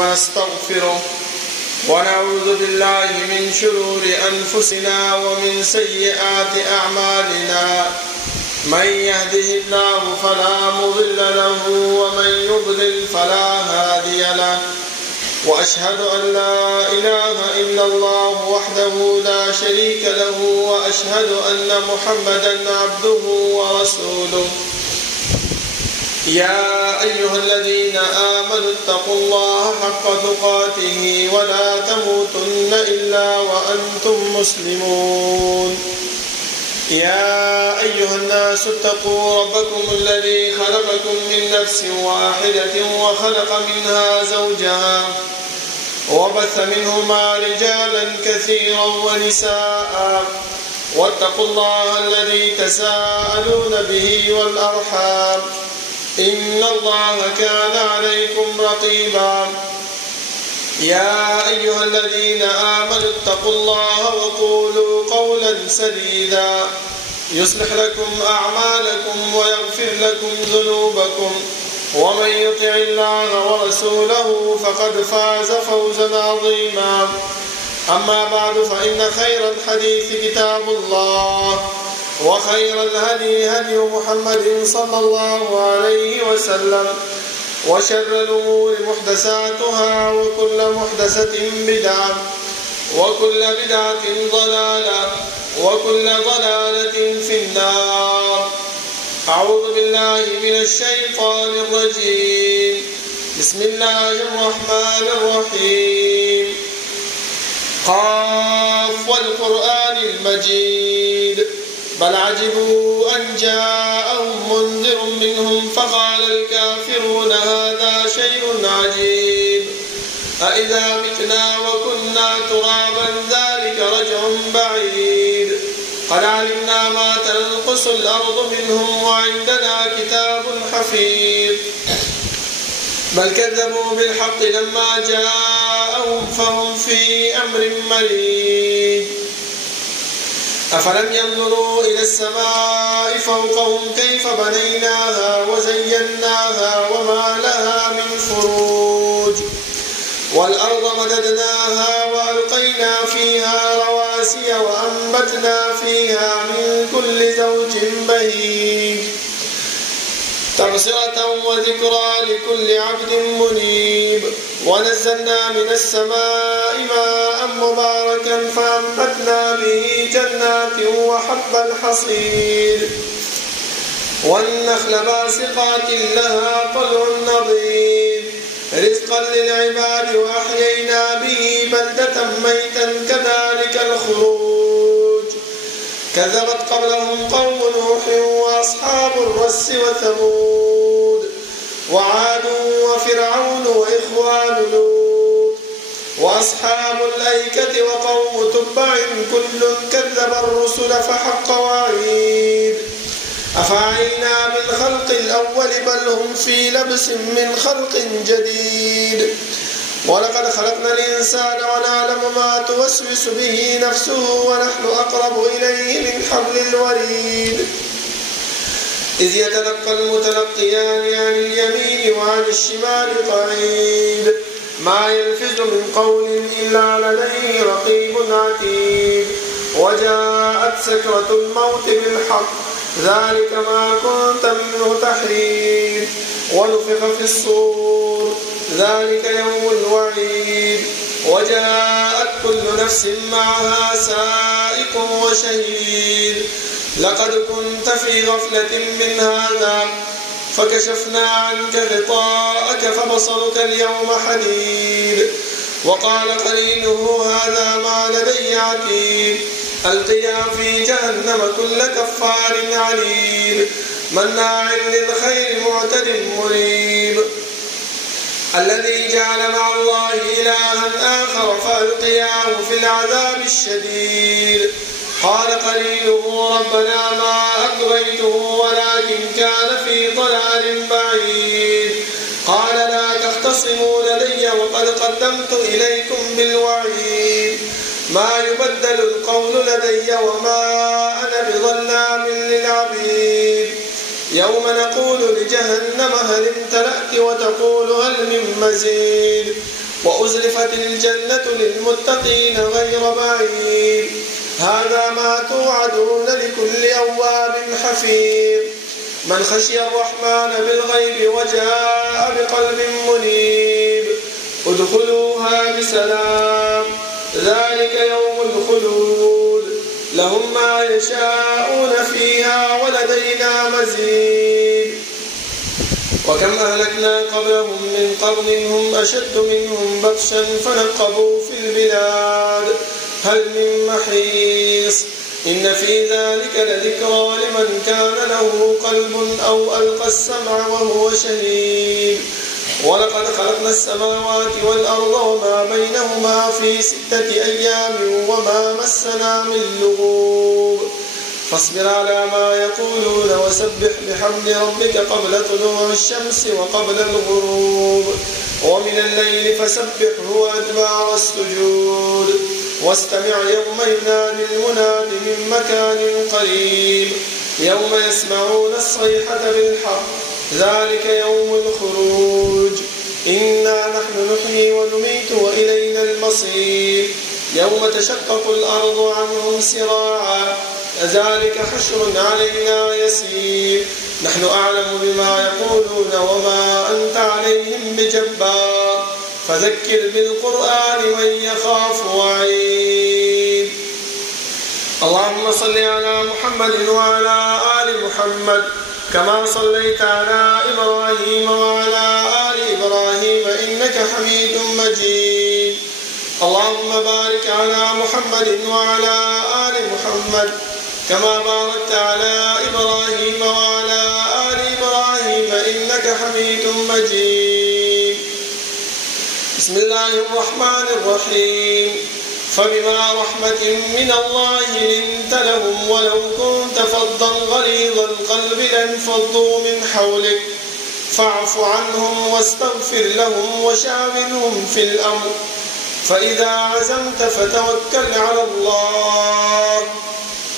ونستغفره ونعوذ بالله من شرور أنفسنا ومن سيئات أعمالنا من يهده الله فلا مضل له ومن يضلل فلا هادي له وأشهد أن لا إله إلا الله وحده لا شريك له وأشهد أن محمدا عبده ورسوله يا أيها الذين آمنوا اتقوا الله حق تقاته ولا تموتن إلا وأنتم مسلمون يا أيها الناس اتقوا ربكم الذي خلقكم من نفس واحدة وخلق منها زوجها وبث منهما رجالا كثيرا ونساء واتقوا الله الذي تساءلون به والأرحام إن الله كان عليكم رقيبا يا أيها الذين آمنوا اتقوا الله وقولوا قولا سديدا يصلح لكم أعمالكم ويغفر لكم ذنوبكم ومن يطع الله ورسوله فقد فاز فوزا عظيما أما بعد فإن خير الحديث كتاب الله وخير الهدي هدي محمد صلى الله عليه وسلم وشر الأمور محدثاتها وكل محدثة بدعة وكل بدعة ضلالة وكل ضلالة في النار. أعوذ بالله من الشيطان الرجيم. بسم الله الرحمن الرحيم. قاف والقرآن المجيد بل عجبوا أن جاءهم منذر منهم فقال الكافرون هذا شيء عجيب أإذا متنا وكنا ترابا ذلك رجع بعيد قد علمنا ما تنقص الأرض منهم وعندنا كتاب حفيظ بل كذبوا بالحق لما جاءهم فهم في أمر مريج أفلم ينظروا إلى السماء فوقهم كيف بنيناها وزيناها وما لها من فروج والأرض مددناها وألقينا فيها رواسي وأنبتنا فيها من كل زوج بهيج تبصرة وذكرى لكل عبد منيب ونزلنا من السماء ماء مباركا فأنبتنا به جنات وحب الحصيد والنخل باسقات لها طلع نضيد رزقا للعباد وأحيينا به بلدة ميتا كذلك الخروج كذبت قبلهم قوم نوح وأصحاب الرس وثمود وعاد وفرعون وإخوان لوط وأصحاب الأيكة وقوم تبع كل كذب الرسل فحق وعيد أفعينا بالخلق الأول بل هم في لبس من خلق جديد ولقد خلقنا الإنسان ونعلم ما توسوس به نفسه ونحن أقرب إليه من حبل الوريد إذ يتلقى المتلقيان عن اليمين وعن الشمال قعيد ما يلفظ من قول إلا لديه رقيب عتيد وجاءت سكرة الموت بالحق ذلك ما كنت منه تحيد ونفخ في الصور ذلك يوم الوعيد وجاءت كل نفس معها سائق وشهيد لقد كنت في غفلة من هذا فكشفنا عنك غطاءك فبصرك اليوم حديد وقال قرينه هذا ما لدي عتيد ألقيا في جهنم كل كفار عنيد مناع للخير معتد مريب الذي جعل مع الله إلها آخر فألقياه في العذاب الشديد قال قرينه ربنا ما أطغيته ولكن كان في ضلال بعيد قال لا تختصموا لدي وقد قدمت إليكم بالوعيد ما يبدل القول لدي وما أنا بظلام للعبيد يوم نقول لجهنم هل امتلأت وتقول هل من مزيد وأزلفت الجنة للمتقين غير بعيد هذا ما توعدون لكل أواب حفيظ من خشي الرحمن بالغيب وجاء بقلب منيب ادخلوها بسلام ذلك يوم الخلود لهم ما يشاءون فيها ولدينا مزيد وكم أهلكنا قبلهم من قرن هم أشد منهم بطشا فنقبوا في البلاد هل من محيص إن في ذلك لذكرى لمن كان له قلب أو ألقى السمع وهو شهيد ولقد خلقنا السماوات والأرض وما بينهما في 6 أيام وما مسنا من لغوب فاصبر على ما يقولون وسبح بحمد ربك قبل طلوع الشمس وقبل الغروب ومن الليل فسبحه وأدبار السجود واستمع يوم ينادي المناد من مكان قريب يوم يسمعون الصيحة بالحق ذلك يوم الخروج إنا نحن نحيي ونميت وإلينا المصير يوم تشقق الأرض عنهم سراعا ذلك حشر علينا يسير نحن أعلم بما يقولون وما أنت عليهم بجبار فذكر بالقرآن من يخاف وعيد اللهم صل على محمد وعلى آل محمد كما صليت على إبراهيم وعلى آل إبراهيم إنك حميد مجيد اللهم بارك على محمد وعلى آل محمد كما باركت على إبراهيم وعلى آل إبراهيم إنك حميد مجيد بسم الله الرحمن الرحيم فبما رحمة من الله لنت لهم ولو كنت فظا غليظ القلب لانفضوا من حولك فاعف عنهم واستغفر لهم وشاورهم في الأمر فإذا عزمت فتوكل على الله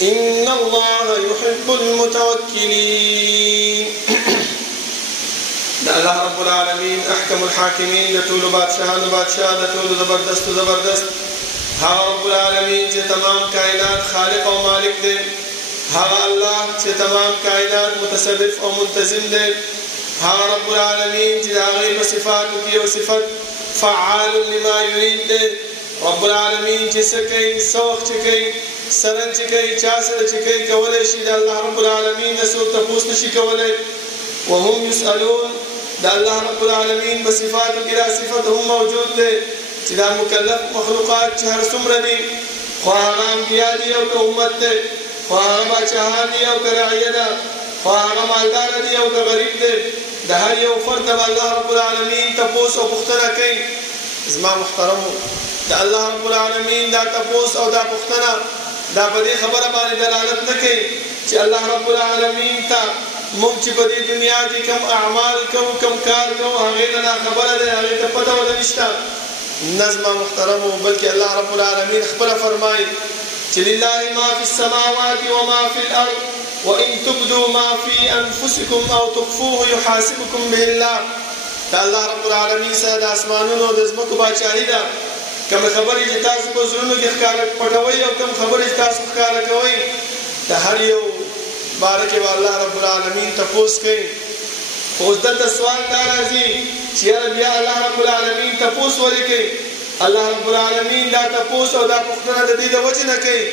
إن الله يحب المتوكلين الله رب العالمين أحكم الحاكمين لطول بادشاہ لطول زبردست ها رب العالمین چې تمام کائنات خالق او مالک دی ها الله چې تمام کائنات متصرف او منتظم دی ها رب العالمین چې هغه صفاتو کې او صفت فعال لما يريد دی رب العالمین چې سکه سوخ چې کوي سرن چې کوي چا سره چې کوي کولای شي د الله رب العالمین د څوک تاسو نشي کولای وهم يسألون د الله رب العالمین بصفاتو کې دا صفت هم موجود دی چې دا مکلف مخلوقات چې هر څومره دي خو هغه انبیا دي او امت دي خو هغه بادشاهان دي او رعیه ده خو هغه مالدار دي او غریب دي د هر یو فرد به الله رب العالمین تپوس او پوښتنه کوي زما محترمو د الله رب العالمین دا تپوس او دا پوښتنه دا په دې خبره باندې دلالت نه کوي چې الله رب العالمین ته موږ چې په دې دنیا کې کوم اعمال کوو کوم کار کوو هغه نه خبره ده هغه ته پته ولا نشته نظم محترم بلکہ اللہ رب العالمین خبر فرمائے للہ ما فی السماوات وما فی الارض وان تبدوا ما فی انفسکم او تخفوه یحاسبکم به اللہ تا اللہ رب العالمین سید آسمانونو د ځمکو باچاہی دا کم خبری چې تاسو په زړونو کې ښکارا پټوي او کم خبری چې تاسو ښکارا کوي د هر یو بارکه الله رب العالمین تپوس کوي خو دلته سوال دا راځي چې بیا الله رب العالمین تپوس ولیکي الله رب العالمین دا تپوس او دا پوښتنه د دې د وجه نه کوي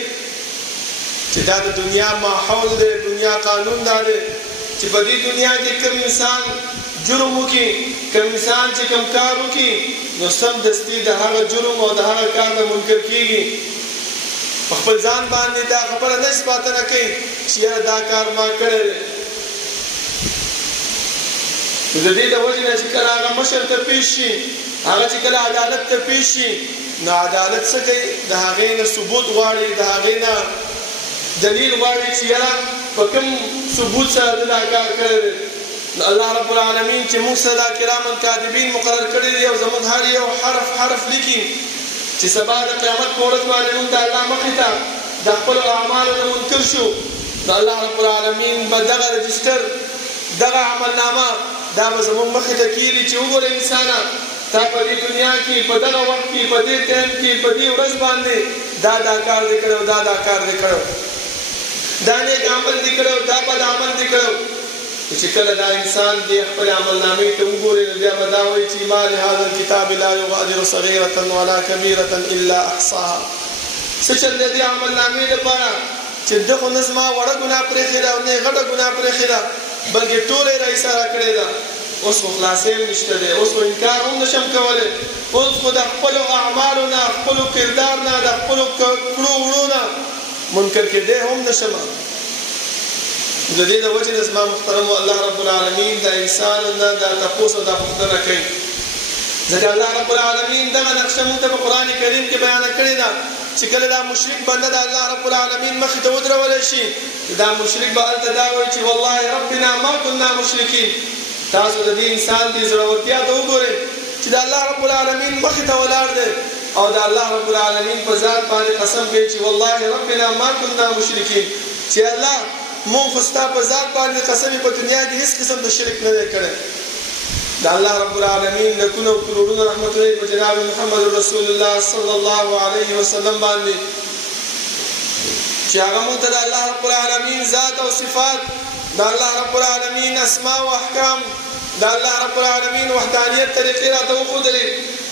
چې دا د دنیا ماحول دی دنیا قانون دا دی چې په دې دنیا کې کوم انسان جرم وکړي کوم انسان چې کوم کار وکړي نو سم دستي د هغه جرم او د هغه کار نه منکر کیږي خپل ځان باندې دا خبره نه ثابت کوي چې دا کار ما کړی د دې د وجه نه چې کله هغه مشر ته پیش شي هغه چې کله عدالت ته پیش شي نو عدالت څه کوي د هغې نه ثبوت غواړي د هغې نه دلیل غواړي چې یاره په کوم ثبوت سره د دا کار کړی دی نو الله رب العالمین چې موږ سره دا کرامن کاتبین مقرر کړي دي او زموږ هر یو حرف لیکي چې سبا د قیامت په ورځ باندې موږ د الله مخې ته د خپلو اعمالو نه منکر شو نو الله رب العالمین به دغه رجسټر دغه عملنامه دا به زموږ مخې ته کېږي چې وګوره انسانه تا په دې دنیا کې په دغه وخت کې په دې ټایم کې په دې ورځ باندې دا کار دې کړو دا کار دې کړو دا نیک عمل دې کړو دا بد عمل دې کړو چې کله دا انسان دې خپل عمل نامې ته وګوري نو بیا به دا وایي چې ما لهذا الكتاب لا يغادر صغيرة ولا كبيرة إلا أحصاها څه چل دې عمل نامې لپاره چې دغه نظم وړه ګناه پرېښې ده او نه غټه ګناه پرېښې ده بلکې ټولې را ایساره کړې ده اوس خو خلاصې هم نشته دی اوس خو انکار هم نشم کولی اوس خو د خپلو اعمالو نه خپلو کردار نه د خپلو کړو وړو نه منکر کېدی هم نشم د دې د وجې نه زما محترمو الله رب العالمین د انسان نه دا تپوس او دا پوښتنه کوي ځکه الله رب العالمین دغه نقشه موږ ته په قرآن کریم کې بیان کړې ده چې کله دا مشرک بنده د الله رب العالمین مخې ته ودرولی شي دا مشرک به هلته دا وایي چې والله ربنا ما كنا مشرکین تاسو د دې انسان دې زړورتیا ته وګورئ چې د الله رب العالمین مخې ته ولاړ دی او د الله رب العالمین په ذات باندې قسم کوي چې والله ربنا ما كنا مشرکین چې الله مونږ خو ستا په ذات باندې قسم په دنیا کې هیڅ قسم د شرک نه دی کړی د الله رب العالمین لکونه او کروڑونه رحمت الله په جناب محمد رسول الله صلی الله علیه وسلم باندې چې هغه مونږ ته د الله رب العالمین ذات او صفات د الله رب العالمین اسماء او احکام د الله رب العالمین وحدانیت طریقې راته وښودلې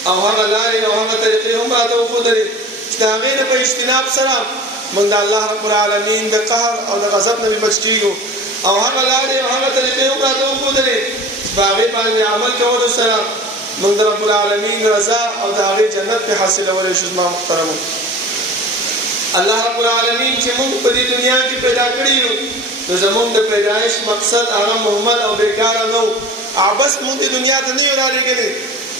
او هغه لارې او هغه طریقې هم راته وښودلې چې د هغې نه په اجتناب سره موږ د الله رب العالمین د قهر او د غضب نه بچ کېږو او هغه لارې او هغه طریقې هم راته وښودلې چې په هغې باندې عمل کولو سره موږ د رب العالمین رضا او د هغې جنت پې حاصلولی شو زما محترمو الله رب العالمین چې موږ په دې دنیا کې پیدا کړي یو نو زمونږ د پیدایش مقصد هغه مهمل او بیکاره نه و عبث موږ د دنیا ته نه یو رالېږلي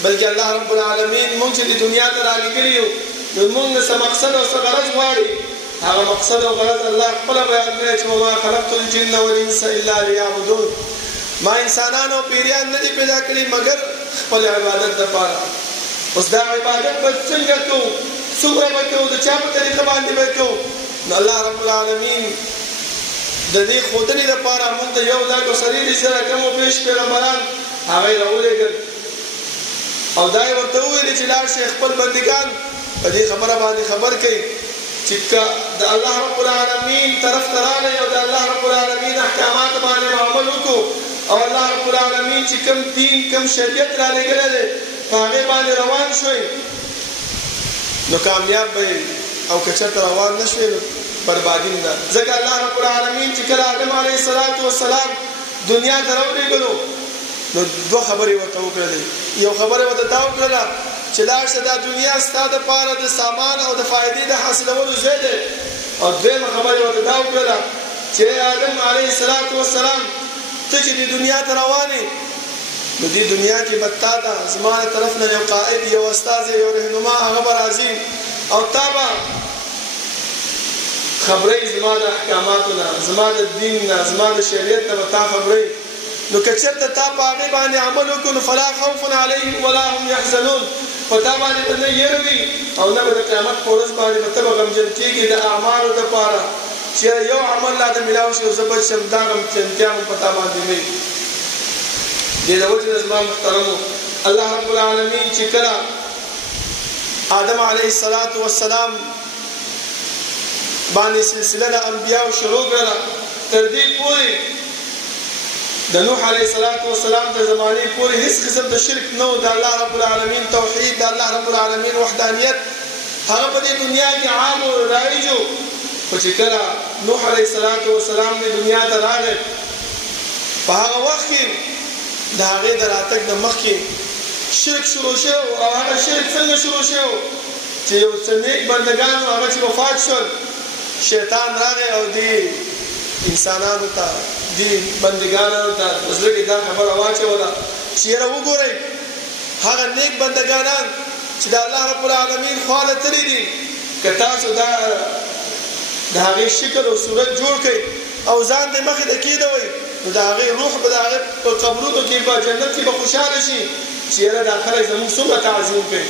بلکې الله رب العالمین موږ چې د دنیا ته رالېږلي یو نو موږ څه مقصد او څه غرض غواړي هغه مقصد او غرض الله خپله بیان کړی چې وما خلقت الجن والانس الا لیعبدون ما انسانان او پیریان نه دي پیدا کړي مګر خپل عبادت دپاره اوس دا عبادت به څنګه کوو څومره به کوو د چا په طریقه باندې به کوو نو الله رب العالمین د دې ښودنې لپاره موږ ته یو لک سریري سره کم و پیش پیغمبران هغه یې راولېږل او دا یې ورته وویلې چې لاړ شي خپل بندګان په دې خبره باندې خبر کوي چې د الله رب العالمین طرف ته راغی او د الله رب العالمین احکامات باندې عمل وکړو او الله رب العالمین چې کوم دین کوم شریعت رالېږلی دی په هغې باندې روان شوی نو کامیاب به او که چېرته روان نه شوی نو بربادی نه ځکه الله رب العالمین چې کله آدم علیه السلام دنیا ته راولېږلو نو دوه خبرې ورته وکړلې یو خبره ورته دا وکړله چې لاړ شه دا دنیا ستا دپاره د سامان او د فایدې د حاصلولو ځای دی او دویمه خبره ورته دا وکړله چې آدم علیه السلام ته چې دې دنیا ته روان یې نو دې دنیا کې به تا ته زما د طرف نه یو قائد یو استازی یو رهنما هغه به راځي او تا به خبرې زما د احکاماتو نه زما د دین نه زما د شریعت نه به تا خبرې نو که چېرته تا په هغې باندې عمل وکړو نو فلا خوف علیهم ولا هم یحزنون په تا باندې به نه یېره وي او نه به د قیامت په ورځ باندې به ته به غمجن کېږي د اعمالو دپاره چې یو عمل راته میلاو شي او زه بچ شم دا غمجنتیا هم په تا باندې نه وي دې د وجې نه زما محترمو الله رب العالمین چې کله آدم علیه السلام باندې سلسله د انبیاو شروع کړله تر دې پورې د نوح علیه السلام د زمانې پورې هیڅ قسم د شرک نه و د الله رب العالمین توحید د الله رب العالمین وحدانیت هغه په دې دنیا کې عام او رایج و خو چې کله نوح علیه السلام د دنیا ته راغی په هغه وخت کې د هغې د راتګ نه مخکې شرک شروع شو او هغه شرک څنګه شروع شو چې یو څه نیک بندګان هغه چې وفات شول شیطان راغی او دې انسانانو ته دې بندګانو ته په زړه کې دا خبره واچوله چې یاره وګورئ هغه نیک بندګانان چې د الله رب العالمین خواله تللي دي که تاسو د هغې شکل او صورت جوړ کړئ او ځان دې مخې ته کېدوئ نو د هغې روح به د هغې په قبرونو کې په جنت کې به خوشحاله شي چې یاره دا خلک زموږ څومره تعظیم کوي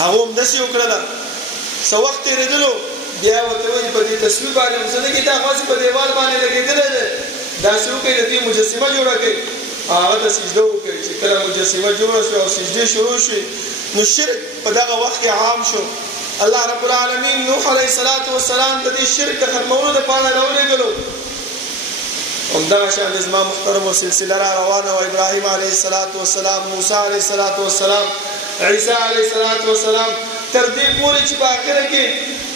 هغو همداسې وکړله څه وخت تېرېدلو بیا ورته وایي په دې تصویر باندې څه نه کېږي دا غوڅې په دیوال باندې لګېدلی دی داسې وکړئ د دې مجسمه جوړه کړئ هغه د سجده وکړي چې کله مجسمه جوړه شو او سجده شروع شي نو شرک په دغه وخت کې عام شو. الله رب العالمین نوح علیه السلام د دې شرک د ختمولو لپاره راولېږلو. همدغه شان زما محترمو سلسله را روانه و ابراهیم علیه السلام، موسی علیه السلام، عیسی علیه السلام تر دې پورې چې په آخره کې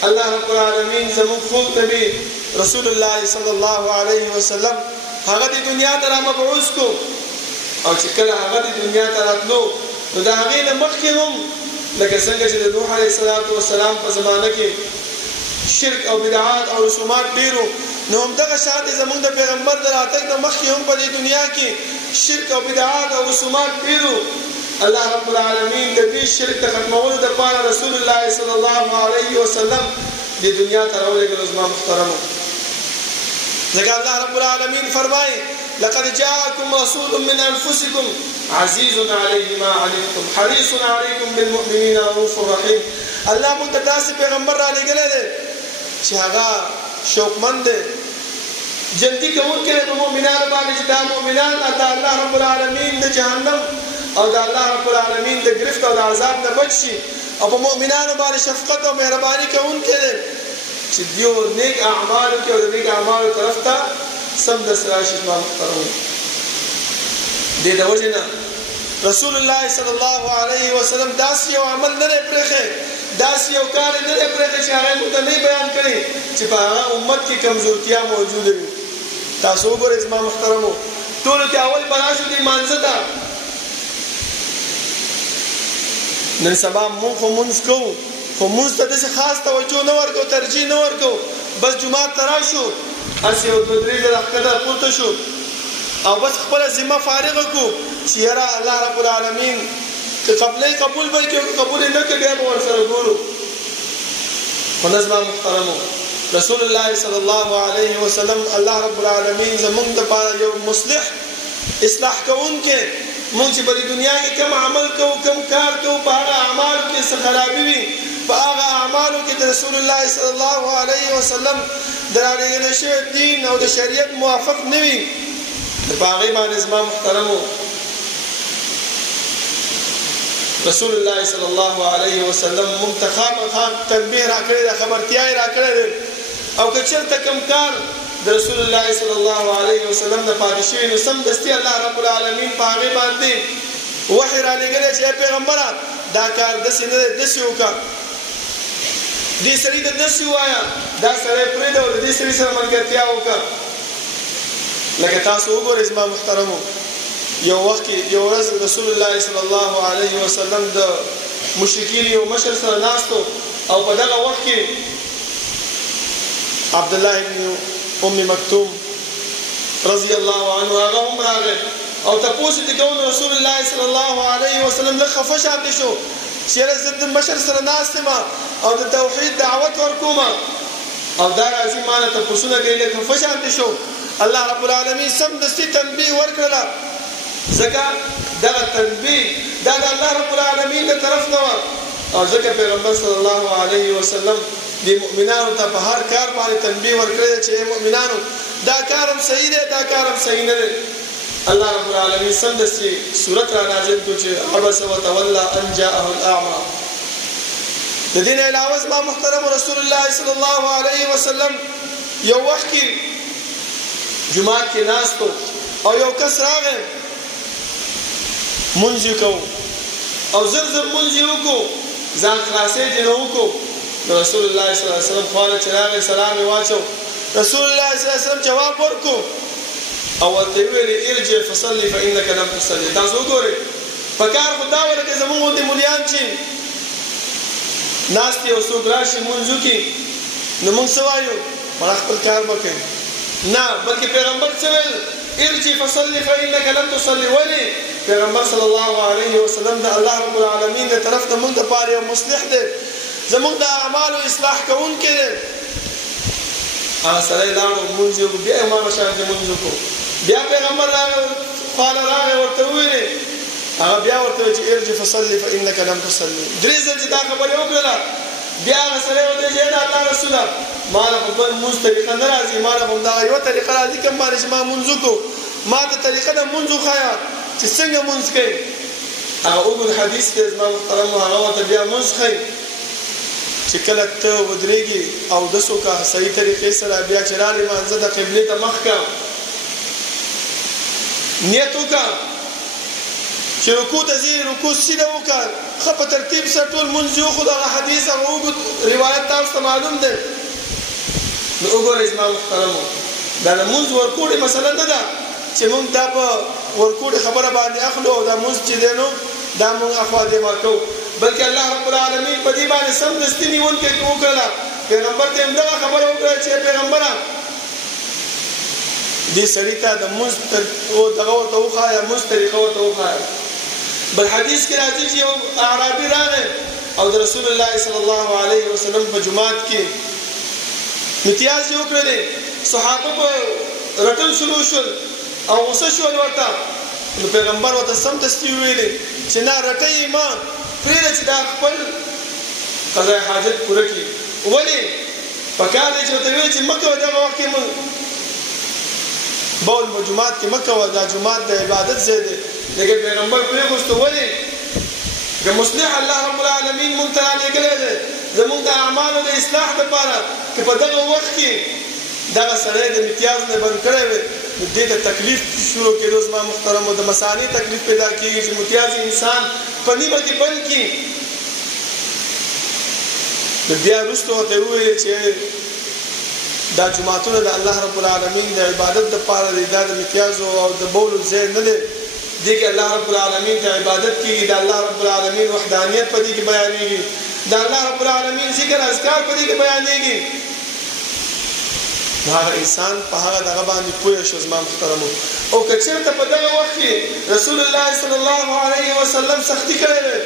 الله رب العالمین زموږ خوږ نبی رسول الله صلی الله علیه وسلم هغه د دنیا ته رامبعوث کو. او چې کله هغه د دنیا ته راتلو نو د هغې نه مخکې هم لکه څنګه چې د نوح علیه السلام په زمانه کې شرک او بدعات او رسومات ډېرو، نو همدغه شان زموږ د پیغمبر د راتګ نه مخکې هم په دې دنیا کې شرک او بدعات او رسومات ډېرو. الله رب العالمین د دې شرک د ختمولو دپاره رسول الله صلی الله علیه وسلم د دنیا ته راولېږلو. زما محترمو ځکه الله رب العالمین فرمایي لقد جاءكم رسول من انفسكم عزيز عليه ما عنتم حريص عليكم بالمؤمنين رؤوف رحيم. الله موږ ته داسې پیغمبر را لېږلی دی چې هغه شوقمند دی، جلدي کوونکی دی په مؤمنانو باندې چې دا مؤمنان د الله رب العالمین د جهنم او د الله رب العالمین د گرفت او د عذاب نه بچ شي، او په مؤمنانو باندې شفقت او مهرباني کوونکی دی چې دیو نیک اعمالو کې او د نیک اعمالو طرف ته سمدست راشي. زما محترمو دې د وجې نه رسول الله صلی الله علیه وسلم داسې یو عمل نه دی پرېښی، داسې یو کار نه دی پرېښی چې هغه موږ ته نه بیان کړي چې په هغه امت کې کمزورتیا موجوده وي. تاسو وګورئ زما محترمو ټولو کې اول به راشو دې مانځه ته. نن سبا مونږ خو مونځ کوو، خو مونځ ته داسې خاص توجه نه ورکوو، ترجیح نه ورکوو، بس جومات ته راشو هسې یو دوه درې ځله ښکته پورته شو او بس خپله ذمه فارغه کړو چې یاره الله رب العالمین که قبلې قبول به کړي او که قبول یې نه کړي بیا به ورسره ګورو. خو نه زما محترمو رسول الله صلی الله علیه وسلم الله رب العالمین زمونږ دپاره یو مصلح اصلاح کوونکی، مونږ چې په دې دنیا کې کوم عمل کوو کوم کار کوو په هغه اعمالو کې څه خرابي وي، په هغه اعمالو کې د رسول الله صلی الله علیه وسلم د رالېږلی شوی دین او د شریعت موافق نه وي، په هغې باندې زما محترمو رسول الله صلی الله علیه وسلم مونږ ته خامخا تنبیه راکړې ده، خبرتیا یې راکړې ده. او که چېرته کوم کار د رسول الله صلی الله علیه وسلم نه پاتې شوي نو سمدستي الله رب العالمین په هغې باندې وحی رالېږلی چې ای پیغمبره دا کار داسې نه دی، داسې وکړه، دې سړي ته داسې ووایه، دا سړی پرېږده او د دې سړي سره ملګرتیا وکړه. لکه تاسو وګورئ زما محترمو یو وخت کې یو ورځ رسول الله صلی الله علیه وسلم د مشرکین یو مشر سره ناست و او په دغه وخت کې عبدالله ابن ام مکتوم رضی الله عنه هغه هم راغی او تپوس یې کوي رسول الله صلی الله علیه وسلم لږ خفه شانتې شو چې یاره زه د مشر سره ناست یم او د توحید دعوت ورکوم او دا راځي ما نه تپوسونه کوي، لږ خفه شانتې شو. الله رب العالمین سمدستي تنبیه ورکړله، ځکه دغه تنبیه دا د الله رب العالمین د طرف نه وه او ځکه پیغمبر صلی الله علیه وسلم د مؤمنانو ته په هر کار باندې تنبیه ورکړی دی چې ای مؤمنانو دا کار هم صحیح دی، دا کار هم صحیح نه دی. الله رب العالمین سمدستي صورت را نازل کړو چې عبس وتولى ان جاءه الاعمى. د دې نه علاوه زما محترم رسول الله صلی الله علیه وسلم یو وخت کې جماعت کې ناست او یو کس راغی مونځ یې کوو او زر زر مونځ یې وکړو، ځان خلاصې دې نه وکړو. نو رسول الله صلی الله علیه وسلم خواله چې راغی سلام یې واچو، رسول الله صلی الله علیه وسلم جواب ورکړو او ورته یې ویلې ارجع فصلي فانک لم تصلي. تاسو وګورئ په کار خو دا وله کې زمونږ غوندې مولیان چې ناست یو څوک راشي مونځ وکړي نو مونږ څه وایو مړه خپل کار به کوي، نه بلکې پیغمبر څه ویل ارجع فصلي فانک لم تصلي. ولې پیغمبر صلی الله علیه وسلم د الله رب العالمین د طرف ته موږ دپاره یو مصلح دی، زموږ د اعمالو اصلاح کوونکی دی. هغه سړی لاړو مونځ یې وکړو، بیا یې هماغه شانتې مونځ وکړو، بیا پیغمبر راغی خواله راغی ورته وویلې، هغه بیا ورته ویل چې ارجع فصلي فانک لم تصلي. درې ځل چې دا خبرې وکړله بیا هغه سړی ورته چې د الله رسوله ما له خو بل مونځ طریقه نه راځي، ما له همدغه یوه طریقه راځي کوم باندې چې ما مونځ وکړو. ما ته طریقه د مونځ وښایه چې څنګه مونځ کوي. هغه اوږد حدیث دی زما محترمو، هغه ورته بیا مونځ ښایي چې کله ته ودرېږي اودس وکړه صحیح طریقې سره، بیا چې را لمانځه د قبلې ته مخ کړه، نیت وکړه چې رکوع ته ځې، رکوع سیده وکړه، ښه په ترتیب سره ټول مونځ یو. خو دغه حدیث هغه اوږد روایت تاسو ته معلوم دی. نو وګورئ زما محترمو، دا د مونځ ورکوړې مسله نه ده چې مونږ دا په ورکوړې خبره باندې اخلو او دا مونځ چې دی نو دا مونږ اخوا دیما کوو، بلکې الله رب العالمین په دې باندې سمدستي نیونکی وکړله. پیغمبر ته همدغه خبره وکړه چې پیغمبره دې سړي ته د مونځ دغه ورته وښایه، مونځ طریقه ورته وښایه. بل حدیث کې راځي چې یو اعرابي راغی او د رسول الله صلی الله علیه وسلم په جماعت کې امتیاز یې وکړلې. صحابه په رټل شروع شول او غوسه شول ورته. نو پیغمبر ورته سمدستي وویلې چې نه رټئ ما، پرېږده چې دا خپل قضای حاجت پوره کړي. ولې پکار دی چې ورته ویل چې مه کوه دغه وخت کې بول په جومات کې مه کوه، دا جومات د عبادت ځای دی. لیکن پیغمبر پرېښوستو. ولې د مصلح الله رب العالمین مونږ ته رالېږلی دی زمونږ د اعمالو د اصلاح دپاره، که په دغه وخت کې دغه سړی د امتیاز نه بند کړی وي نو دې ته تکلیف شروع کېدو زما محترمو، د مثانې تکلیف پیدا کېږي چې امتیاز انسان په نیمه کې بند کړي. نو بیا وروسته ورته وویل چې دا جوماتونه د الله رب العالمین د عبادت دپاره دی، دا د امتیازو او د بولو ځای نه دی. دې کې الله رب العالمین ته عبادت کېږي، د الله رب العالمین وحدانیت په دې کې بیانېږي، د الله رب العالمین ذکر اذکار په دې کې بیانېږي. هغه انسان په هغه دغه باندې پوه شو زما محترمو. او که چېرته په دغه وخت کې رسول الله صلی الله علیه وسلم سختي کړې وي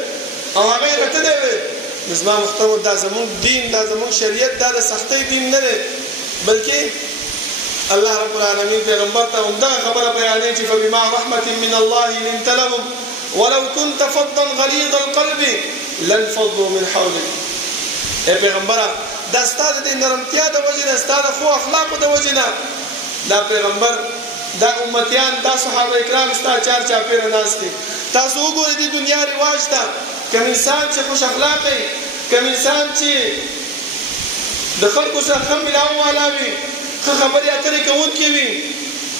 او هغه یې رټلی وي نو زما محترمو دا زموږ دین، دا زموږ شریعت دا د سختۍ دین نه دی، بلکې الله رب العالمین پیغمبر ته همدغه خبره بیانوي چې فبما رحمة من الله لنت لهم ولو كنت فظا غلیظ القلب لانفضوا من حولك. ای پیغمبره دا ستا د نرمتیا د وجې نه، ستا د ښو اخلاقو د وجې نه دا پیغمبر، دا امتیان، دا صحابه کرام ستا چار چاپېره ناست دي. تاسو وګورئ د دنیا رواج ته، کوم انسان چې خوش اخلاقه وي، کوم انسان چې د خلکو سره ښه ملاو والا وي، ښه خبرې اترې کوونکی وي،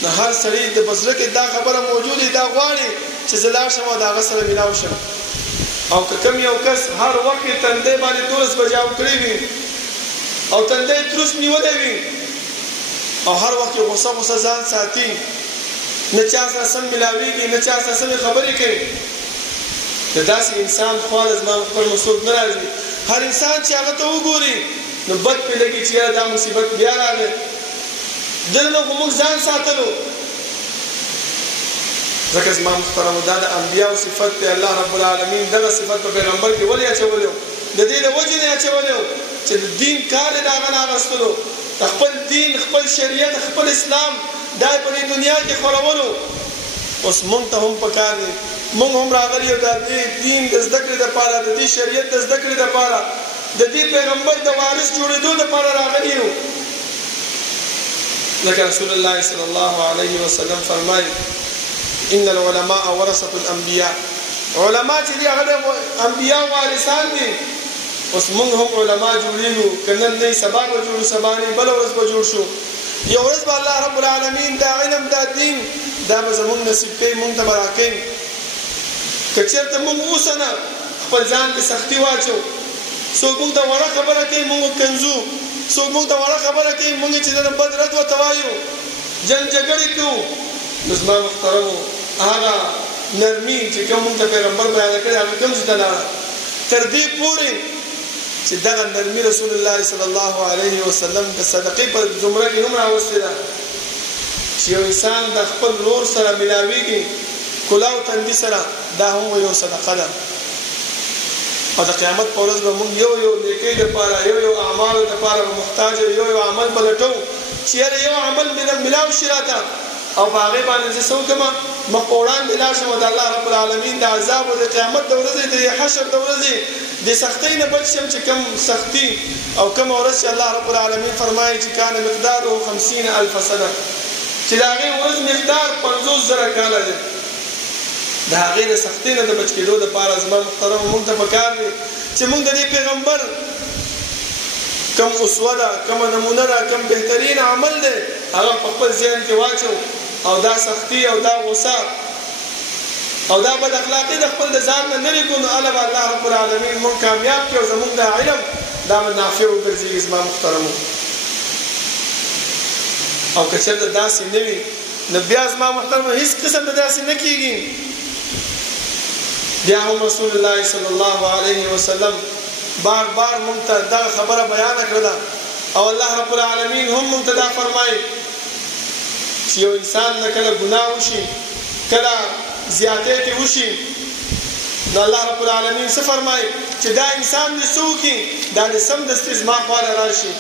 نو هر سړي د په زړه کې دا خبره موجودې، دا غواړي چې زه لاړ شم او د هغه سره ملاو شم. او که کوم یو کس هر وخت یې تندی باندې 12 بجاو کړی وي او تندی تروس نیولی وي او هر وخت یې غوسه غوسه ځان ساتي، نه چا سره سم ملاویږي، نه چا سره سمې خبرې کوي، د داسې انسان خوا د زما خپل مسود نه راځي. هر انسان چې هغه ته وګوري نو بد پې لګي چې یاره دا مصیبت بیا راغی، دلته خو موږ ځان ساتلو. ځکه زما محترمو دا د انبیاو صفت دی. الله رب العالمین دغه صفت په پیغمبر کې ولې اچولی و؟ د دې د وجې نه اچولی و چې د دین کار یې د هغه نه اخیستلو، خپل دین، خپل شریعت، خپل اسلام دا یې په دې دنیا کې خورولو. اوس مونږ ته هم پکار دی، مونږ هم راغلي یو د دې دین د زده کړې دپاره، د دې شریعت د زده کړې دپاره، د دې پیغمبر د وارث جوړېدو دپاره راغلي یو. لکه رسول الله صلی الله علیه وسلم فرمایي ان العلماء ورثة الانبیاء. علما چې دي هغه د انبیاء وارثان دي. اوس موږ هم علما جوړېږو، که نن نه سبا به جوړو، سبا نه بله ورځ به جوړ شو. یو ورځ به الله رب العالمین دا علم، دا دین، دا به زموږ نصیب کوي، موږ ته به راکوي. که چېرته موږ اوس نه خپل ځان کې سختي واچو، څوک موږ ته وړه خبره کوي موږ کنځو، څوک موږ ته وړه خبره کوي موږ چې دنه بد رد ورته وایو، جنګ جګړې کوو، نو زما محترمو هغه نرمي چې کوم موږ ته پیغمبر بیانه کړې هغه کوم ځای ته لاړه. تر دې پورې چې دغه نرمي رسول الله صلی الله علیه وسلم د صدقې په زمره کې هم راوستې ده چې یو انسان د خپل ورور سره ملاویږي کلاو تندي سره، دا هم یو صدقه ده. او د قیامت په ورځ به موږ یو نیکۍ دپاره، یو اعمالو دپاره به محتاج یو عمل به لټو چې یاره یو عمل ملاو شي راته او په هغې باندې زه څه وکړمه، مخ په وړاندې لاړ شم او د الله رب العالمین د عذاب او د قیامت د ورځې، د حشر د ورځې د سختۍ نه بچ شم چې کوم سختي او کوم ورځ چې الله رب العالمین فرمایي چې کان مقداره 50,000 سنه، چې د هغې ورځ مقدار 50,000 کاله دی. د هغې د سختۍ نه د بچ کېدو دپاره زما محترم موږ ته پکار دی چې موږ د دې پیغمبر کم اسوه ده، کم نمونه ده، کم بهترین عمل دی هغه په خپل ذهن کې واچو او دا سختی او دا غصه او دا بد اخلاقي د خپل د ځان نه لرې کړو، نو الله به الله رب العالمین موږ کامیاب کړي او زموږ د علم دا به نافع وګرځي. زما محترمو او که چېرته داسې نه وي نو بیا زما محترمو هېڅ قسم د داسې نه کېږي. بیا هم رسول الله صلی الله علیه وسلم بار بار موږ ته دغه خبره بیانه کړله او الله رب العالمین هم موږ ته دا فرمایي چې یو انسان نه کله ګناه وشي، کله زیاتې ته وشي، نو الله رب العالمین څه فرمایي چې دا انسان دې څه وکړي، دا دې سمدستي زما خواله راشي.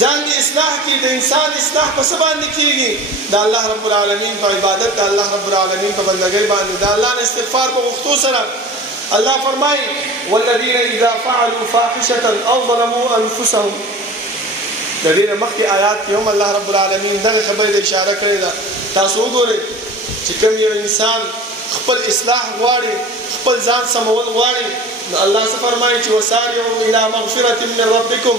ځان دې اصلاح کړي. د انسان اصلاح په څه باندې کېږي؟ د الله رب العالمین په عبادت، د الله رب العالمین په بندګۍ باندې، د الله نه استغفار په غوښتو سره. الله فرمایي والذین اذا فعلوا فاحشة او ظلموا انفسهم. د دې مخکې آیات کې هم الله رب العالمین دغه خبرې ته اشاره کړې ده. تاسو وګورئ چې کوم یو انسان خپل اصلاح غواړي، خپل ځان سمول غواړي، نو الله څه فرمایي چې وسارعوا الى مغفرة من ربکم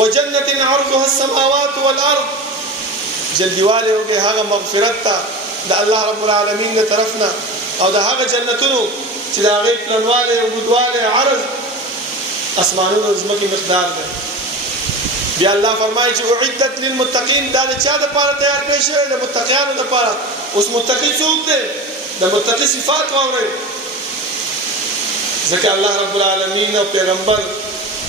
وجنة عرضها السماوات والارض. جلدیواله وګي هغه مغفرت ته د الله رب العالمین له طرفنا او د هغه جنتونو چې د هغې پلنواله او اوږدواله عرض اسمانونو ځمکې مقدار ده. بیا الله فرمایي چې اعدت للمتقین. دا د چا دپاره تیار کړی شوی؟ د متقیانو دپاره. اوس متقي څوک دی؟ د متقي صفات واورئ. ځکه الله رب العالمین او پیغمبر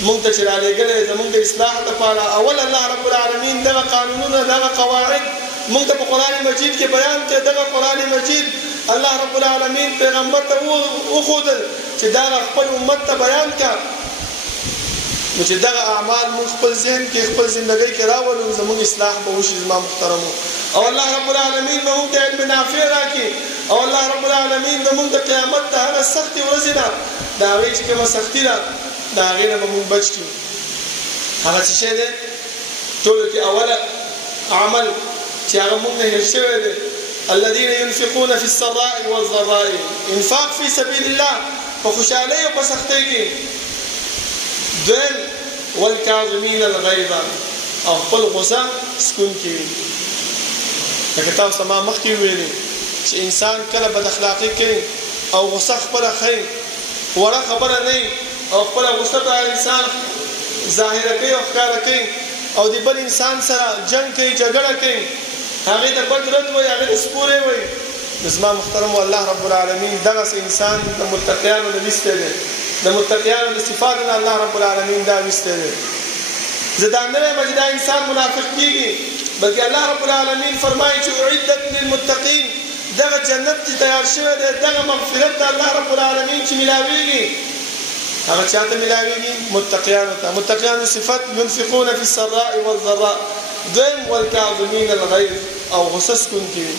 موږ ته چې رالېږلی زموږ د اصلاح دپاره اول الله رب العالمین دغه قانونونه، دغه قواعد موږ ته په قرآن مجید کې بیان کړي. دغه قرآن مجید الله رب العالمین پیغمبر ته وښودل چې دا خپل امت ته بیان کړه، نو چې دغه اعمال موږ خپل ذهن کې، خپل زندګۍ کې راولو، زموږ اصلاح به وشي. زما محترمو او الله رب العالمین به موږ ته علم نافع راکړي او الله رب العالمین به موږ د قیامت د هغه سختې ورځې نه د هغې چې کومه سختي ده د هغې نه به موږ بچ کړي. هغه څه شی دی ټولو کې اوله عمل چې هغه موږ نه هېر شوی دی الذين ينفقون في السراء والضراء. انفاق فی سبیل الله په خوشحالۍ او په سختۍ کې. دویم والکاظمین الغیظ او خپل غصه سکون کې. لکه تاسو ما مخکې ویلي چې انسان کله بد اخلاقي کوي او غصه خپله ښیي، وړه خبره نه او خپله غصه ته انسان ظاهره کوي او ښکاره کوي او د بل انسان سره جنګ کوي، جګړه کوي، هغې ته بد رد وایي، هغې ته سپورې وایي. زما محترم الله رب العالمین دغسې انسان د متقیانو نه ویستی دی، د متقیانو د صفاتو نه الله رب العالمین دا ویستی دی. زه دا نه وایم چې دا انسان منافق کېږي، بلکې الله رب العالمین فرمایي چې اعدت للمتقین. دغه جنت چې تیار شوی دی، دغه مغفرت د الله رب العالمین چې میلاویږي هغه چا ته میلاویږي؟ متقیانو ته. متقیانو صفت ينفقون في السراء والضراء. دویم والکاظمین الغیظ او غصه سکونکي وي.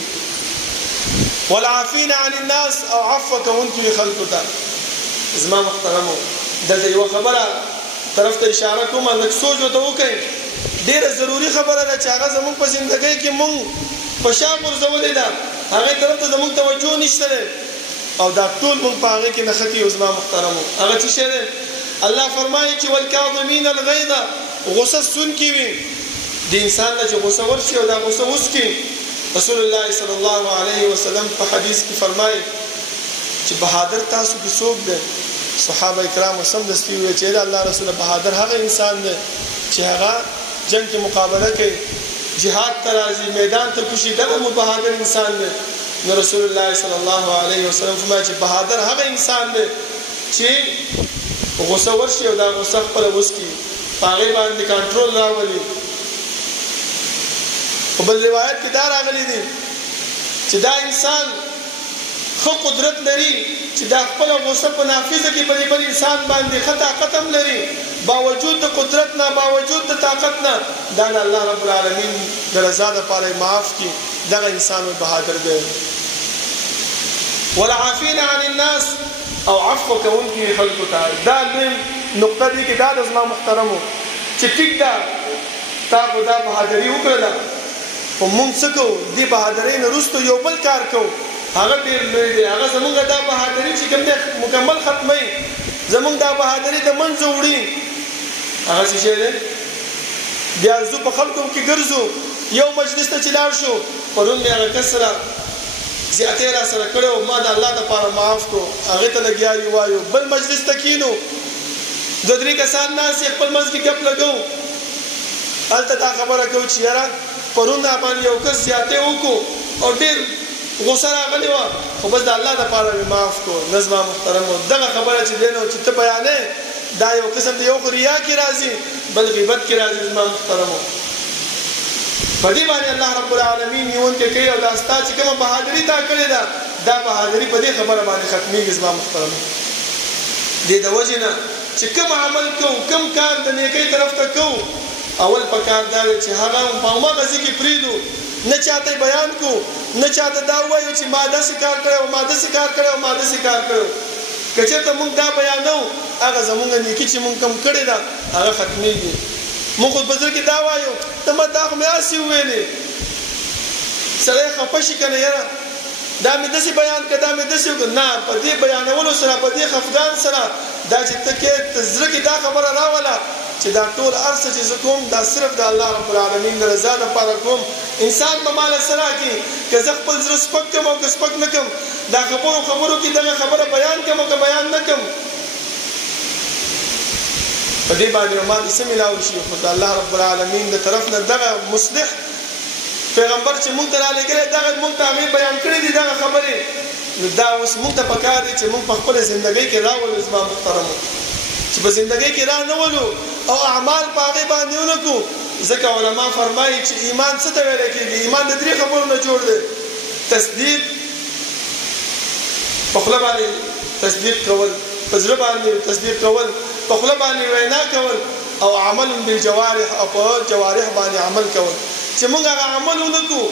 والعافین عن الناس او عفو کوونکي وي خلکو ته. زما محترمو دلته یوه خبره طرف ته اشاره کوم، لږ سوچ ورته وکړئ. ډېره ضروري خبره ده چې هغه زموږ په زندګۍ کې موږ په شا غورځولې ده، هغې طرف ته زموږ توجه نشته دی او دا ټول موږ په هغې کې نښتي یو. زما محترمو هغه څه شی دی؟ الله فرمایي چې والکاظمین الغیظ غصه سونکي وي. د انسان نه چې غصه ورشي او دا غصه وسکي. رسول الله صلی الله علیه وسلم په حدیث کې فرمایي چې بهادر تاسو کې څوک دی؟ صحابه کرام سمدستي وویل چې د الله رسول بهادر هغه انسان دی چې هغه جنگ کې مقابله کوي، جهاد ته راځي، میدان ته کوشي، دغه مو بهادر انسان دی. نو رسول الله صلی الله علیه وسلم فرمایي چې بهادر هغه انسان دی چې غصه ورشي او دا غصه خپله وسکي، په هغې باندې کنټرول راولي. په بل روایت کې دا راغلی دی چې دا انسان ښه قدرت لري چې دا خپله غصه په نافظه کې په بل انسان باندې ښه طاقت هم لري، باوجود د قدرت نه، باوجود د طاقت نه، دا د الله رب العالمین د رضا دپاره معاف کړي. دغه انسان بهادر دی. والعافین عن الناس او عفو کوونکي خلکو ته. دا دویم نقطه دی کې دا د زما محترمو چې ټیک ده تا خو دا بهادري وکړله خو مونږ څه کوو دې بهادرۍ نه وروسته یو بل کار کوو هغه ډېر لوی دی هغه زمونږ دا بهادري چې کوم دی مکمل ختموي زمونږ دا بهادري د منځه وړي هغه څه شی دی بیا زه په خلکو کې ګرځو یو مجلس ته چې لاړ شو پرون مې هغه کس سره زیاتې را سره کړی او ما د الله دپاره معاف کړو هغې ته لګیا وایو بل مجلس ته کښېنو دوه درې کسان ناست یې خپل منځ کې ګپ لګوو هلته دا خبره کوو چې یاره پرون باندې یو کس زیاتې وکړو او ډېر غوسه راغلې وه خو بس د الله دپاره مې معاف کړو نه زما محترمو دغه خبره چې دی نو چې ته بیانې دا یو قسم دی یو خو ریا کې راځي بل غیبت کې راځي زما محترمو په دې باندې الله رب العالمین نیونکې کوي او دا ستا چې کومه بهادري تا کړې ده دا بهادري په دې خبره باندې ختمېږي زما محترمو دې د وجې نه چې کوم عمل کوو کوم کار د نیکۍ طرف ته کوو اول په کار دا دی چې هغه په هماغه ځای کې پرېږدو نه چاته بیان کو نه چاته دا وایو چې ما داسې کار کړی او ما داسې کار کړی او ما داسې کار کړی که چېرته موږ دا بیانو هغه زموږ نیکي چې موږ کم کړې ده هغه ختمېږي موږ خو په زړه کې دا وایو ته ما دا خو مې هسې وویلې سړی خفه شي که نه یاره دا مې داسې بیان کړه دا مې داسې وکړه نه په دې بیانولو سره په دې خفګان سره دا چې ته کې زړه کې دا خبره راوله چې دا ټول هر څه چې زه کوم دا صرف د الله رب العالمین د رضا دپاره کوم انسان به ماله څه راکړي که زه خپل زړه سپک کړم او که سپک نه کړم دا خبرو کې دغه خبره بیان کړم او که بیان نه کړم په دې باندې ما ته څه میلاو شي خو د الله رب العالمین د طرف نه دغه مصلح پیغمبر چې مونږ ته رالېږلی دغه مونږ ته هغې بیان کړي دي دغه خبرې نو دا اوس مونږ ته پکار دی چې مونږ په خپله زندګۍ کې راولو زما محترمو چې په زندګۍ کې را نه ولو او اعمال په هغې باندې ونه کړو ځکه علما فرمایي چې ایمان څه ته ویلی کېږي ایمان د درې خبرو نه جوړ دی تصدیق په خوله باندې تصدیق کول په زړه باندې تصدیق کول په خوله باندې وینا کول او عمل بالجوارح او په جوارح باندې عمل کول چې موږ هغه عمل ونه کړو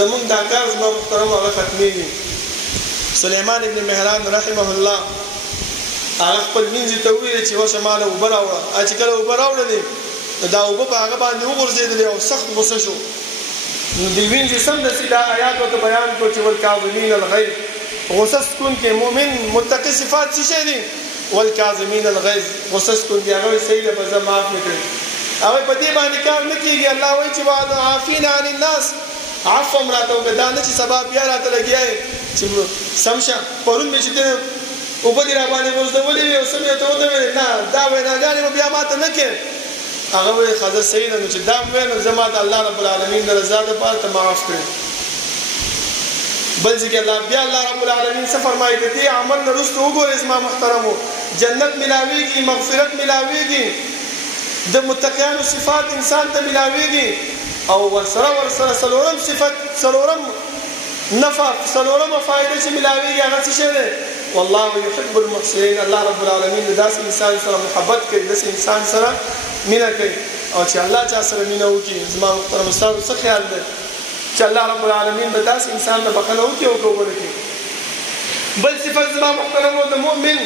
زموږ دا کار زما محترم هغه ختمېږي سلیمان ابن مهران رحمه الله هغه خپل مینځي ته وویل چې اوسه ماله اوبه راوړه چې کله اوبه راوړلې دا اوبه په هغه باندې وغورځېدلې او سخت غوسه شو نو د وینځي سمدستي دا آیات ورته بیان کړو چې والکاظمین الغیظ غوسه سکونکي مؤمن متقي صفات څه شی دي والکاظمین الغیظ غوسه سکونکي هغه صحیح ده به زه معاف مې کړي هغه په دې باندې کار نه کېږي الله وایي چې والعافین عن الناس عفو هم راته وکړه دا نه چې سبا بیا راته لګیا یې چې سم شه پرون مې چې اوبه دې راباندې غورځولې وې او څه مې ورته ونه ویلې نه دا ویناګانې به بیا ماته نه کړې هغه وایي ښځه صحیح ده نو چې دا مې ویل نو زه ما ته الله رب العالمین د رضا دپاره ته معاف کړې بل ځای کې بیا الله رب العالمین څه فرمایي د دې عمل نه وروسته وګورئ زما محترمو جنت ملاویږي مغفرت ملاویږي د متقیانو صفات انسان ته ملاویږي او ورسره څلورم صفت څلورم نفع څلورمه فایده چې ملاویږي هغه څه شی دی والله يحب المحسنين الله رب العالمین داسې انسان سره محبت کوي داسې انسان سره مینه کوي او چې الله چا سره مینه وکړي زما محترم ستاسو څه خیال دی چې الله رب العالمین به داسې انسان ته بخښنه وکړي او که ونه کړي بل صفت زما محترمو د مؤمن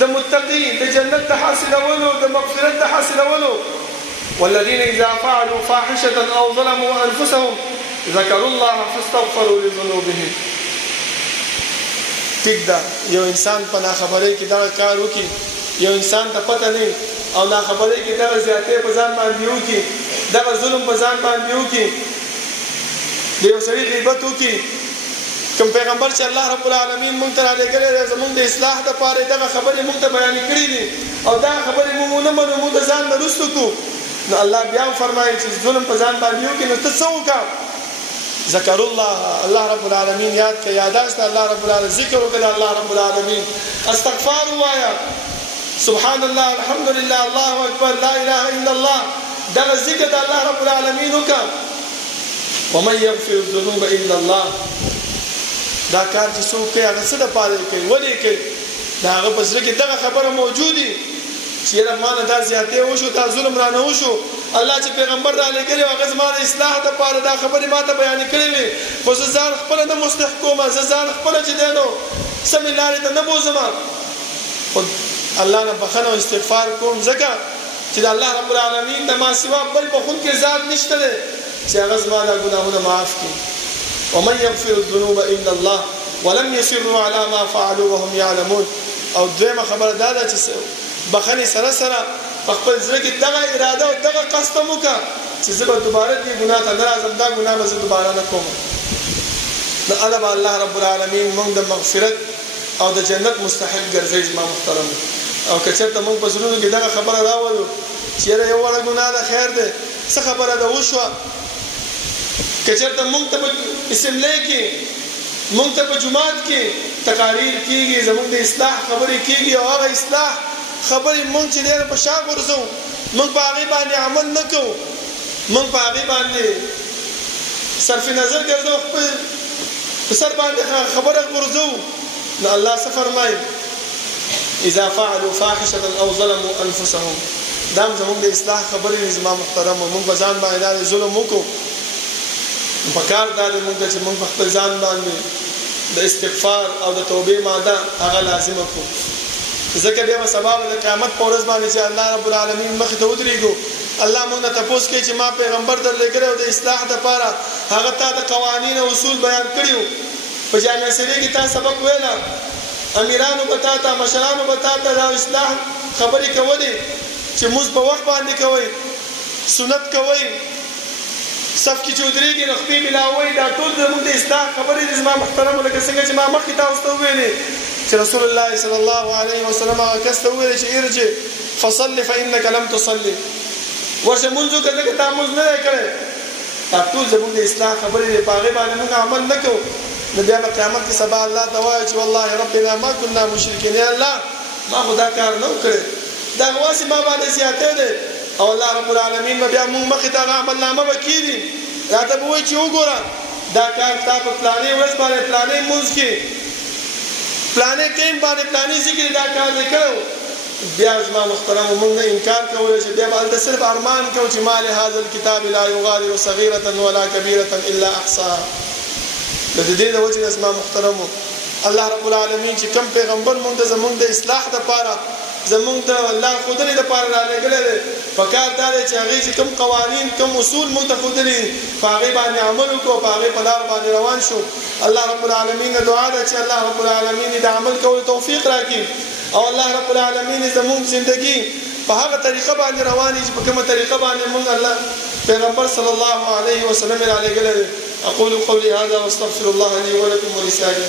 د متقي د جنت د حاصلولو د مغفرت د حاصلولو والذین اذا فعلوا فاحشة او ظلموا انفسهم ذكروا الله فاستغفروا لذنوبهم ټیک ده یو انسان په ناخبرۍ کې دغه کار وکړي یو انسان ته پته نه او ناخبرۍ کې دغه زیاتې په ځان باندې وکړي دغه ظلم په ځان باندې وکړي د یو سړي غیبت وکړي کوم پیغمبر چې الله رب العالمین مونږ ته رالیږلی دی زمونږ د اصلاح دپاره دغه خبرې مونږ ته بیانې کړي دي او دغه خبرې مونږ ونه منو مونږ د ځان نه رسو کړو نو الله بیا هم فرمایي چې ظلم په ځان باندې وکړي نو ته څه وکړه ذکر الله رب العالمین یاد کړه یاداشت الله رب العالمین ذکر وکړه الله رب العالمین استغفار وایا سبحان الله الحمد لله الله اکبر لا اله الا الله دغه ذکر د الله رب العالمین وکړه ومن يغفر الذنوب الا الله دا کار چې څوک کوي هغه څه دپاره کوي ولې کوي د هغه په زړه کې دغه خبره موجودي چې یاره ما نه دا زیاتې وشو دا ظلم رانه وشو الله چې پیغمبر رالیږلی و هغه زما د اصلاح دپاره دا خبرې ما ته بیانې کړې وې خو زه ځان خپله نه مصلح کوم زه ځان خپله چې دی نو سمې لارې ته نه بوځم خو الله نه بخښنه او استغفار کوم ځکه چې د الله رب العالمین د ما سوا بل بخونکی ذات نشته دی چې هغه زما دا ګناهونه معاف کړي. ومن يغفر الذنوب الا الله ولم يصروا على ما فعلوا وهم يعلمون. او دویمه خبره دا ده چې بخنه سره سره په خپل ځل کې دغه اراده او دغه قصد مو کا چې زه به دوباره دې ګناه ته نه راځم، دا ګناه به زه دوباره نه کوم. نو الله رب العالمین موږ د مغفرت او د جنت مستحق ګرځي زما محترم. او که چېرته موږ په زړونو کې دغه خبره راوړو چې یو وړه ګناه ده خیر ده څه خبره ده وشوه، که چېرته موږ ته په اسمبلی کې موږ ته په جماعت کې تقاریر کېږي، زموږ د اصلاح خبرې کېږي او هغه اصلاح خبرې موږ چې ډېر په شا غورځو، موږ په هغې باندې عمل نه کوو، موږ په هغې باندې صرف نظر ګرځو، خپل په سر باندې خبره غورځو. نو الله څه فرمایي؟ اذا فعلوا فاحشه او ظلموا انفسهم. دا زموږ د اصلاح خبرې زما محترم، موږ په ځان باندې ظلم وکړو، په کار دا موږ چې موږ په خپل ځان باندې د استغفار او د توبې ماده هغه لازم وکړو. ځکه بیا به سبا د قیامت په ورځ باندې چې الله رب العالمین مخې ته ودرېږو، الله موږ نه تپوس کوي چې ما پیغمبر درلېږلی او د اصلاح دپاره هغه تا د قوانین او اصول بیان کړي، په جامع سرې کې تا سبق ویله، امیرانو به تا ته مشرانو به تا ته د اصلاح خبرې کولې چې مونځ په وخت باندې کوئ، سنت کوئ، صف کې چې ودرېږي نو خپې ملاوئ، دا ټول زموږ د اصلاح خبرې دي زما محترمو. لکه څنګه چې ما مخکې تاسو ته وویلې چې رسول الله صلی الله علیه وسلم هغه کس ته وویلې چې ارجع فصلي فانک لم تصلي، ورشه مونځ وکړه ځکه تا مونځ نه دی کړی. دا ټول زموږ د اصلاح خبرې دي، په هغې باندې مونږ عمل نه کوو. نو بیا په قیامت کې سبا الله ته وایو چې والله ربنا ما كنا مشرکین، یا الله ما خو دا کار نه و کړی، دا غواسې ما باندې زیاتی دی. او الله رب العالمین به بیا مونږ مخې ته هغه عملنامه به کېږي، راته به وایي چې وګوره دا کار تا په پلانې ورځ باندې پلانې مونځ کې پلانې ټیم باندې پلانې ځای کې دا کار دی کړی. بیا زما محترمو موږ نه انکار کولی چې بیا به هلته صرف ارمان کوو چې ما لهذا الکتاب لا یغادر صغیرة ولا کبیرة الا احصاها. د دې د وجې نه زما محترمو الله رب العالمین چې کوم پیغمبر موږ ته زموږ د اصلاح دپاره زموږ د لارښودنې دپاره رالیږلی دی، پکار دا دی چې هغې چې کوم قوانین کوم اصول موږ ته ښودلي دي په هغې باندې عمل وکړو، په هغې په لار باندې روان شو. الله رب العالمین نه دعا ده چې الله رب العالمین د عمل کولو توفیق راکړي، او الله رب العالمین زموږ زندگی په هغه طریقه باندې رواني چې په کومه طریقه باندې موږ الله پیغمبر صلی الله علیه وسلم رالیږلی دی. اقول قولي هذا واستغفر الله لي ولكم ولسائر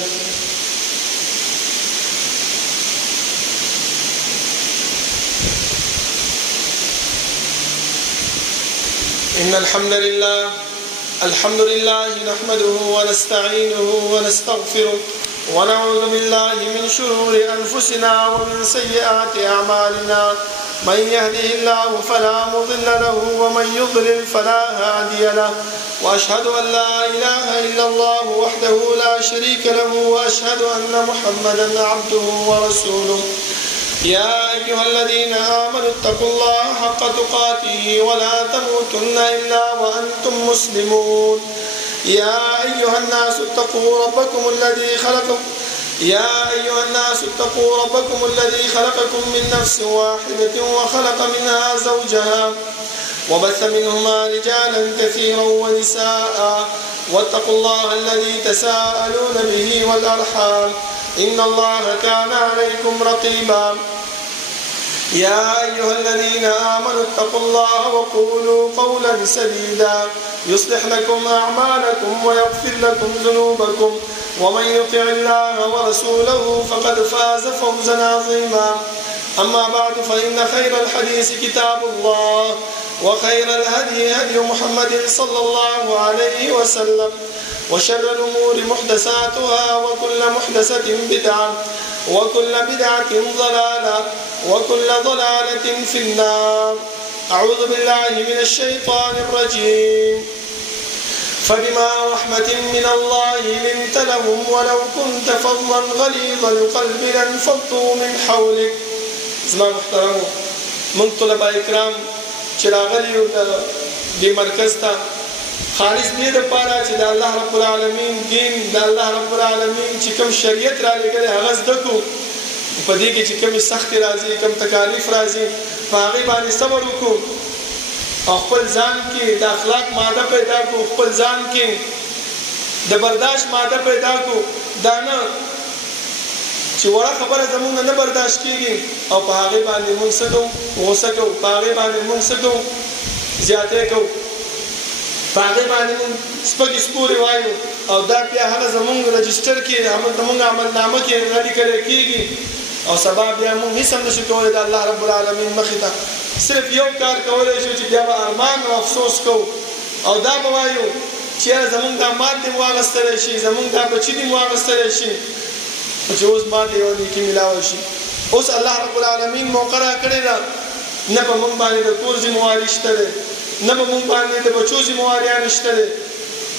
إن الحمد لله نحمده ونستعينه ونستغفره ونعوذ بالله من شرور أنفسنا ومن سيئات أعمالنا، من يهده الله فلا مضل له ومن يضلل فلا هادي له، وأشهد أن لا إله إلا الله وحده لا شريك له، وأشهد أن محمدا عبده ورسوله. يا أيها الذين آمنوا اتقوا الله حق تقاته ولا تموتن إلا وأنتم مسلمون. يا أيها الناس اتقوا ربكم الذي خلقكم من نفس واحدة وخلق منها زوجها وبث منهما رجالا كثيرا ونساء، واتقوا الله الذي تساءلون به والأرحام إن الله كان عليكم رقيبا. يا أيها الذين آمنوا اتقوا الله وقولوا قولا سديدا يصلح لكم أعمالكم ويغفر لكم ذنوبكم، ومن يطع الله ورسوله فقد فاز فوزا عظيما. أما بعد فإن خير الحديث كتاب الله، وخير الهدي هدي محمد صلى الله عليه وسلم، وشر الأمور محدثاتها، وكل محدثة بدعة، وكل بدعة ضلالة، وكل ضلالة في النار. أعوذ بالله من الشيطان الرجيم. فبما رحمة من الله لنت لهم ولو كنت فظا غليظ القلب لانفضوا من حولك. زما محترمو من طلباء کرام چې راغلي یو د مرکز ته خالص دې دپاره چې د الله رب العالمین دین د الله رب العالمین چې کوم شریعت رالیږلی هغه زده کړو، په دې کې چې کومې سختې راځي کوم تکالیف راځي په هغې باندې صبر وکړو، خپل ځان کې د اخلاق ماده پیدا کو خپل ځان کې د برداشت ماده پیدا کو دا نه چې وړه خبره زمونږ نه برداشت کیږي او په هغه باندې مونږ سکو غوسه کو په هغه باندې مونږ سکو زیاته کو په هغه باندې مونږ سپګي سپوري وایو او دا بیا هغه زمونږ رجستر کې زمونږ عملنامه کې لیکل کیږي او سبا بیا مونږ هیڅ هم نشو کولای د الله رب العالمین مخې ته صرف یو کار کولای شو چې بیا به ارمان او افسوس کو او دا به وایو چې زمونږ د مال دې واغستل شي زمونږ د بچی دې واغستل شي چې اوس ما دې یو نیکی ملاوي شي اوس الله رب العالمین موقره کړی دا نه په مونږ باندې د کور ذمہواری شته نه په مونږ باندې د بچو ذمہواری نشته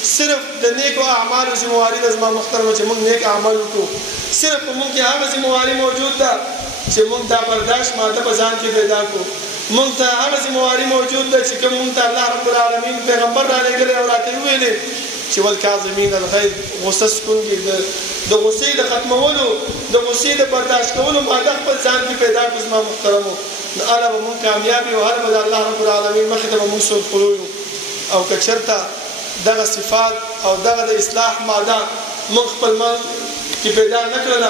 صرف د نیکو اعمالو ذمہواری د زما محترم چې مونږ نیک اعمال وکړو صرف مونږ کې هغه ذمہواری موجود ده چې مونږ دا برداشت ماده په ځان کې پیدا کړو مونږ ته هغه ذمہواری موجود ده چې کوم مونږ ته الله رب العالمین پیغمبر را لګل او راته ویلي چې والکاظمین الغیظ غصه سکونګي د غصې د ختمولو د غصې د برداشت کولو ماده خپل ځان کې پیدا کړو زما محترمو نو الله به مونږ کامیابی او هر به الله رب العالمین مخې ته مونږ سود خلو او کچرته دغه صفات او دغه د اصلاح ماده مونږ خپل من کې پیدا نکړل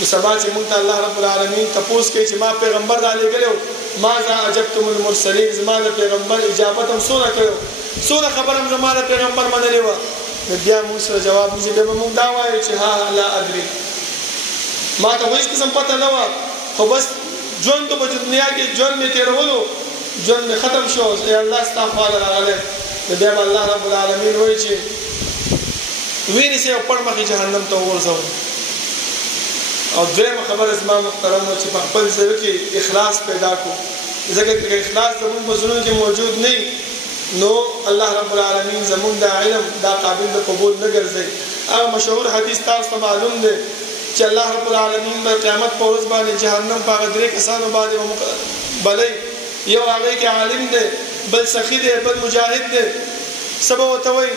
نو سبا چې مونږ ته الله رب العالمین تاسو کې چې ما پیغمبر را لګلو ما ذا اجبتم المرسلین زما د پیغمبر اجابت هم سونه کړو سونه خبرم زما د پیغمبر منلې و بیا موږ سره جواب دې به مونږ دا وایو چې ها لا ادري ما ته هیڅ قسم پته نه و خو بس ژوند په دنیا کې ژوند می تیرولو ژوند می ختم شو یا الله استغفر راغله بیا الله رب العالمین وایي چې ویني سه په مخه جهنم ته ورځو او دغه خبره زما محترم چې په خپل ځای کې اخلاص پیدا کو ځکه چې اخلاص زموږ مزونو کې موجود نه نو الله رب العالمین زموږ د علم دا قابل د قبول نه ګرځي هغه مشهور حدیث تاسو معلوم دی چې الله رب العالمین په قیامت پر ورځ باندې جهنم په غدرې کسانو باندې بلې یو هغه کې عالم دی بل سخی دی بل مجاهد دی سبب وتوي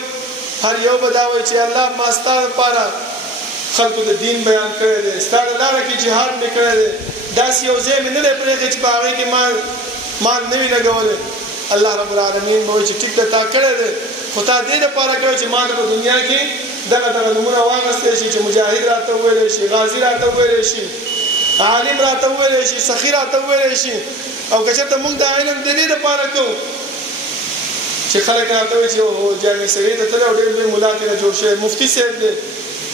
هر یو بداوي چې الله ما ستاره لپاره خلکو د دین بیان کړی دی ستاره لاره کې jihad نکړی دی داس یو ځای مې نه پرې چې باغې کې ما نه وی لګولې الله رب العالمین مو چې ټیک تا کړی دی خو تا دې لپاره کړو چې ما په دنیا کې دغه نمونه واغستې شي چې مجاهد راته ویل شي غازی راته ویل شي عالم راته ویل شي سخی راته ویل شي او که چېرته موږ د علم د دې لپاره کوو چې خلک راته وایي چې او جامع سړی ته تل ډېر لوی مولا کې جوړ شوی مفتي صاحب دی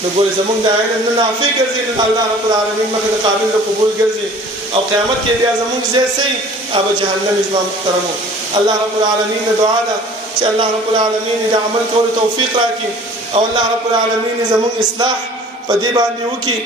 نو ګورې زمونږ د علم نه نافع ګرځي الله رب العالمین مخې ته قابل د قبول ګرځي او قیامت کې بیا زمونږ ځای سي اب جهنم زما محترمو الله رب العالمین دعا ده چې الله رب العالمین د عمل کولو توفیق راکړي او الله رب العالمین زمونږ اصلاح په دې باندې وکړي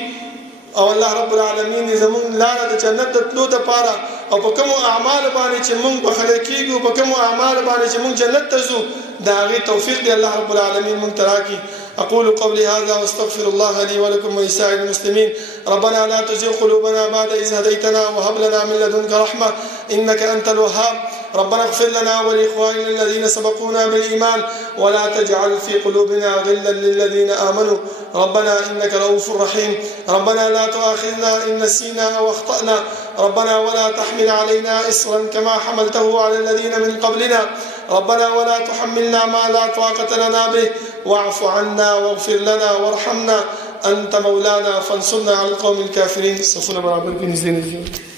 او الله رب العالمین زمونږ لاره د جنت ته تلو لپاره او په کوم اعمال باندې چې مونږ په خلکیږو په کوم اعمال باندې چې مونږ جنت ته ځو دا غي توفیق دی الله رب العالمین مونږ تراکي اقول قولي هذا واستغفر الله لي ولكم ولسائر المسلمين ربنا لا تزغ قلوبنا بعد إذ هديتنا وهب لنا من لدنك رحمة إنك أنت الوهاب ربنا اغفر لنا ولإخواننا الذين سبقونا بالإيمان ولا تجعل في قلوبنا غلا للذين آمنوا ربنا إنك رؤوف رحيم ربنا لا تؤاخذنا إن نسينا أو أخطأنا ربنا ولا تحمل علينا إصرا كما حملته على الذين من قبلنا ربنا ولا تحملنا ما لا طاقة لنا به واعف عنا واغفر لنا وارحمنا أنت مولانا فانصرنا على القوم الكافرين صفونا برابر كنزين الجود